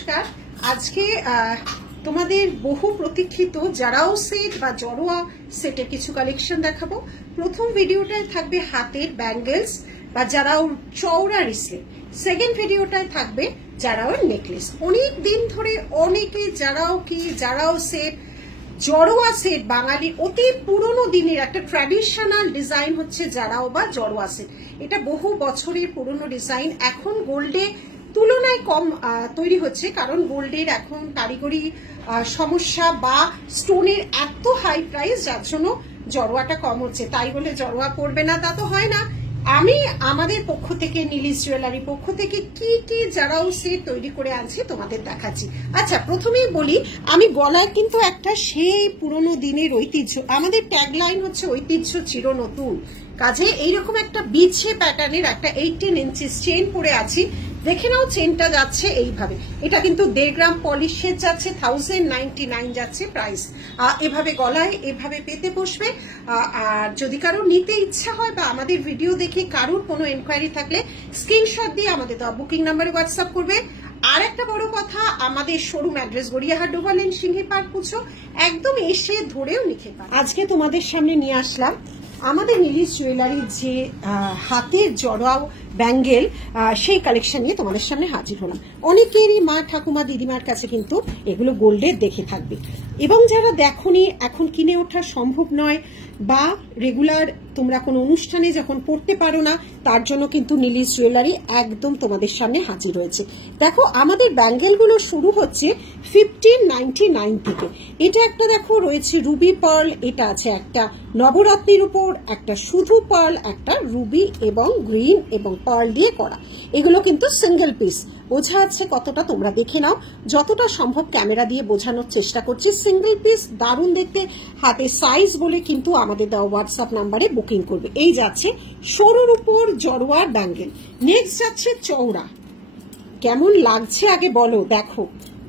নমস্কার। আজকে তোমাদের বহু প্রতীক্ষিত জারাও সেট বা জড়োয়া সেটের কিছু কালেকশন দেখাবো। প্রথম ভিডিওটায় থাকবে হাতের ব্যাঙ্গেলস বা জারাও চওড়া রিসলেট। সেকেন্ড ভিডিওটায় থাকবে জারাও নেকলেস। অনেক দিন ধরে অনেকে জারাও সেট, জড়োয়া সেট, বাঙালির অতি পুরনো দিনের একটা ট্র্যাডিশনাল ডিজাইন হচ্ছে জারাও বা জড়োয়া সেট। এটা বহু বছরের পুরনো ডিজাইন, এখন গোল্ডে তুলনায় কম তৈরি হচ্ছে, কারণ গোল্ডের এখন কারিগরি সমস্যা বা স্টোনের এত হাই প্রাইস, যার জন্য জড়োয়াটা কম হচ্ছে। তাই বলে জড়োয়া পড়বে না তা তো হয় না। আমি আমাদের পক্ষ থেকে, নীলিশ জুয়েলারি পক্ষ থেকে কি কি জারাও সেট তৈরি করে আনছি তোমাদের দেখাচ্ছি। আচ্ছা, প্রথমেই বলি, আমি গলায় কিন্তু একটা সেই পুরনো দিনের ঐতিহ্য, আমাদের ট্যাগলাইন হচ্ছে ঐতিহ্য চির নতুন, কাজে এইরকম একটা বিছে প্যাটার্নের একটা 18 ইঞ্চিস চেন পরে আছি। দেখে নাও, চেনটা যাচ্ছে এইভাবে। এটা কিন্তু 1.5 গ্রাম পলিশের যাচ্ছে, 1099 যাচ্ছে প্রাইস। এভাবে গলায় এভাবে পেতে বসবে। আর যদি কারো নিতে ইচ্ছা হয় বা আমাদের ভিডিও দেখে কারোর কোনো এনকোয়ারি থাকলে স্ক্রিনশট দিয়ে আমাদের দেওয়া বুকিং নাম্বারে হোয়াটসঅ্যাপ করবে। আর একটা বড় কথা, আমাদের শোরুম অ্যাড্রেস গড়িয়াহাট ডোবা লেন, সিংহি পার্ক, পুজো, একদম এসে ধরেও নিতে পারে। আজকে তোমাদের সামনে নিয়ে আসলাম আমাদের নীলিশ জুয়েলারির যে হাতের জড়াও ব্যাঙ্গেল, সেই কালেকশন নিয়ে তোমাদের সামনে হাজির হলাম। অনেকেরই মা, ঠাকুমা, দিদিমার কাছে কিন্তু এগুলো গোল্ডের দেখে থাকবে, এবং যারা দেখোনি, এখন কিনে ওঠা সম্ভব নয় বা রেগুলার তোমরা কোনো অনুষ্ঠানে যখন পড়তে পারো না, তার জন্য কিন্তু নীলিশ জুয়েলারি একদম তোমাদের সামনে হাজির হয়েছে। দেখো, আমাদের ব্যাঙ্গেলগুলো শুরু হচ্ছে 1599 থেকে। এটা একটা দেখো রয়েছে রুবি পার্ল, এটা আছে একটা নবরত্নের উপর, একটা শুধু পার্ল, একটা রুবি এবং গ্রিন এবং পার্ল দিয়ে করা। এগুলো কিন্তু সিঙ্গেল পিস। বোঝা যাচ্ছে কতটা, তোমরা দেখে নাও, যতটা সম্ভব ক্যামেরা দিয়ে বোঝানোর চেষ্টা করছি। সিঙ্গেল পিস, দারুণ দেখতে। হাতে সাইজ বলে কিন্তু আমাদের দেওয়া হোয়াটসঅ্যাপ নাম্বারে বুকিং করবে। এই যাচ্ছে সরুর উপর জড়োয়ার ব্যাঙ্গেল। নেক্সট যাচ্ছে চওড়া। কেমন লাগছে আগে বলো। দেখো,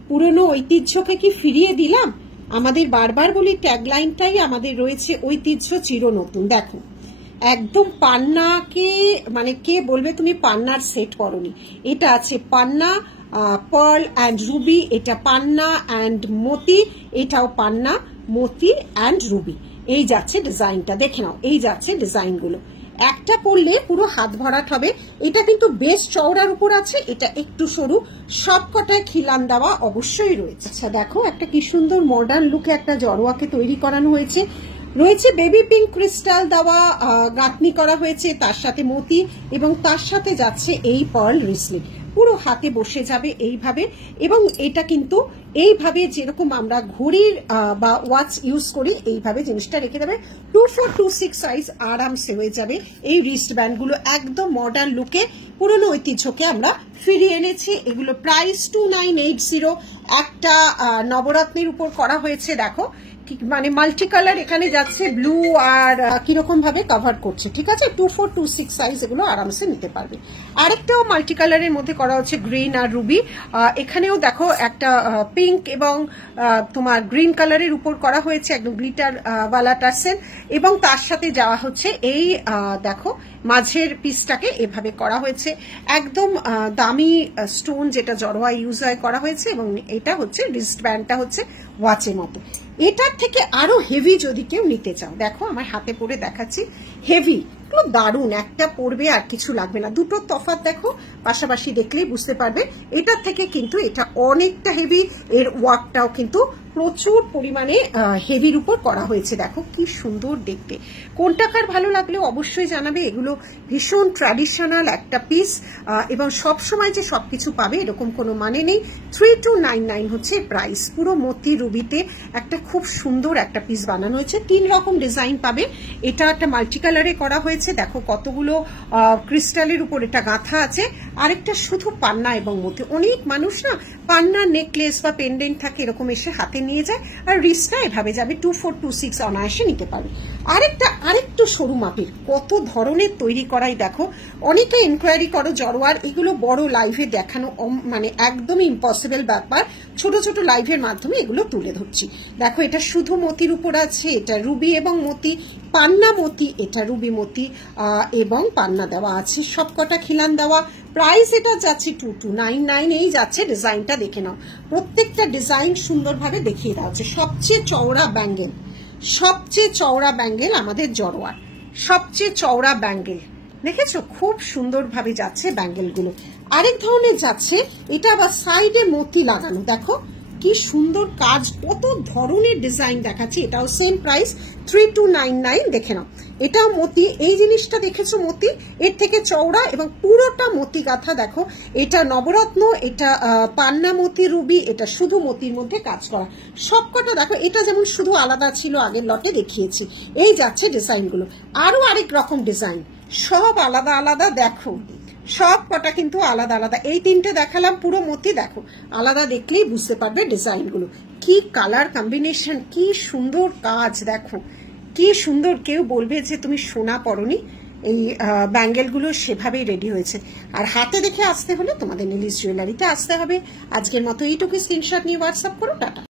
পুরনো ঐতিহ্যকে কি ফিরিয়ে দিলাম? আমাদের বারবার বলি, ট্যাগলাইনটাই আমাদের রয়েছে ঐতিহ্য চির নতুন। দেখো, একদম পান্নাকে, মানে কে বলবে তুমি পান্নার সেট পরনি। এটা আছে পান্না, পার্ল অ্যান্ড রুবি, এটা পান্না অ্যান্ড মতি, এটাও পান্না, মতি অ্যান্ড রুবি। এই যাচ্ছে ডিজাইনটা, দেখে নাও। এই যাচ্ছে ডিজাইনগুলো, একটা পরলে পুরো হাত ভরাট হবে। এটা কিন্তু বেশ চওড়ার উপর আছে, এটা একটু সরু, সবকটায় খিলান দেওয়া অবশ্যই রয়েছে। আচ্ছা দেখো, একটা কি সুন্দর মডার্ন লুকে একটা জড়োয়াকে তৈরি করানো হয়েছে। রয়েছে বেবি পিঙ্ক ক্রিস্টাল দেওয়া, গাঁথনি করা হয়েছে, তার সাথে মতি, এবং তার সাথে যাচ্ছে এই পার্ল রিসলেট। পুরো হাতে বসে যাবে এইভাবে, এবং এটা কিন্তু এইভাবে যেরকম আমরা ঘড়ির বা ওয়াচ ইউজ করি, এইভাবে জিনিসটা রেখে দেবে। 2426 সাইজ আরামসে হয়ে যাবে। এই রিস্ট ব্যান্ডগুলো একদম মডার্ন লুকে পুরনো ঐতিহ্যকে আমরা ফিরিয়ে এনেছি। এগুলো প্রাইস 2980। একটা নবরত্নের উপর করা হয়েছে। দেখো, মানে মাল্টি কালার এখানে যাচ্ছে, ব্লু আর কিরকম ভাবে কভার করছে। ঠিক আছে, 2426 সাইজ, এগুলো আরামসে নিতে পারবে। আরেকটাও মাল্টি কালারের মধ্যে করা হচ্ছে, গ্রিন আর রুবি। এখানেও দেখো একটা পিঙ্ক এবং তোমার গ্রিন কালারের উপর করা হয়েছে, একদম গ্লিটার ওয়ালা টাসেল, এবং তার সাথে যাওয়া হচ্ছে এই দেখো মাঝের পিসটাকে এভাবে করা হয়েছে। একদম দামি স্টোন যেটা জড়োয়া ইউজ হয় করা হয়েছে, এবং এটা হচ্ছে রিস্ট ব্যান্ডটা হচ্ছে ওয়াচের মতো। এটার থেকে আরো হেভি যদি কেউ নিতে চাও, দেখো আমার হাতে পরে দেখাচ্ছি, হেভি, দারুণ, একটা পরবে আর কিছু লাগবে না। দুটো তফাৎ দেখো, পাশাপাশি দেখলেই বুঝতে পারবে। এটার থেকে কিন্তু এটা অনেকটা হেভি, এর ওয়ার্কটাও কিন্তু প্রচুর পরিমাণে হেভির উপর করা হয়েছে। দেখো কি সুন্দর দেখতে। কোনটা কার ভালো লাগলে অবশ্যই জানাবে। এগুলো ভীষণ ট্র্যাডিশনাল একটা পিস, এবং সব সময় যে সবকিছু পাবে এরকম কোনো মানে নেই। 3299 হচ্ছে প্রাইস। পুরো মতি রুবিতে একটা খুব সুন্দর একটা পিস বানানো হয়েছে। 3 রকম ডিজাইন পাবে। এটা একটা মাল্টি কালারে করা হয়েছে। দেখো কতগুলো ক্রিস্টালের উপর এটা গাঁথা আছে। আরেকটা শুধু পান্না এবং মতি। অনেক মানুষ না পান্না নেকলেস বা পেন্ডেন্ট থাকে, এরকম এসে হাতে নিয়ে যায়, আর রিস্টটা এভাবে যাবে। 2426 অনায়াসে নিতে পারবে। আরেকটু সরু মাপের, কত ধরনের তৈরি করাই দেখো। অনেকে এনকোয়ারি করো জড়োয়ার, এগুলো বড় লাইভে দেখানো মানে একদমই ইম্পসিবল ব্যাপার। ছোট ছোট লাইভের মাধ্যমে এগুলো তুলে ধরছি। দেখো, এটা শুধু মতির উপর আছে, এটা রুবি এবং মতি, পান্না মতি, এটা রুবি মতি এবং পান্না দেওয়া আছে, সবকটা খিলান দেওয়া। প্রাইস এটা যাচ্ছে 2299 এই যাচ্ছে। ডিজাইনটা দেখে নাও, প্রত্যেকটা ডিজাইন সুন্দরভাবে দেখিয়ে দেওয়া হচ্ছে। সবচেয়ে চওড়া ব্যাঙ্গেল, সবচেয়ে চওড়া ব্যাঙ্গেল আমাদের জড়োয়ার, সবচেয়ে চওড়া ব্যাঙ্গেল দেখেছো, খুব সুন্দরভাবে যাচ্ছে ব্যাঙ্গেলগুলো। আরেক ধরনের যাচ্ছে, এটা আবার সাইডে মতি লাগানো, দেখো কি সুন্দর কাজ, কত ধরনের ডিজাইন দেখাচ্ছে। এটাও সেম প্রাইস 3299। দেখে নাও, এটাও মতি, এই জিনিসটা দেখেছো মতি, এর থেকে চওড়া এবং পুরোটা মতি গাথা। দেখো এটা নবরত্ন, এটা পান্না মতি রুবি, এটা শুধু মতির মধ্যে কাজ করা। সবকটা দেখো, এটা যেমন শুধু আলাদা ছিল আগের লটে দেখিয়েছি, এই যাচ্ছে ডিজাইনগুলো। আরো আরেক রকম ডিজাইন, সব আলাদা আলাদা, দেখো সব কটা কিন্তু আলাদা আলাদা। এই তিনটে দেখালাম পুরো মতি, দেখো আলাদা দেখলেই বুঝতে পারবে ডিজাইনগুলো। কি কালার কম্বিনেশন, কি সুন্দর কাজ, দেখো কি সুন্দর। কেউ বলবে যে তুমি সোনা পরনি, এই ব্যাঙ্গেলগুলো সেভাবেই রেডি হয়েছে। আর হাতে দেখে আসতে হলে তোমাদের নিলিশ জুয়েলারিতে আসতে হবে। আজকের মতো এইটুকু, স্ক্রিনশট নিয়ে হোয়াটসঅ্যাপ করো। টাটা।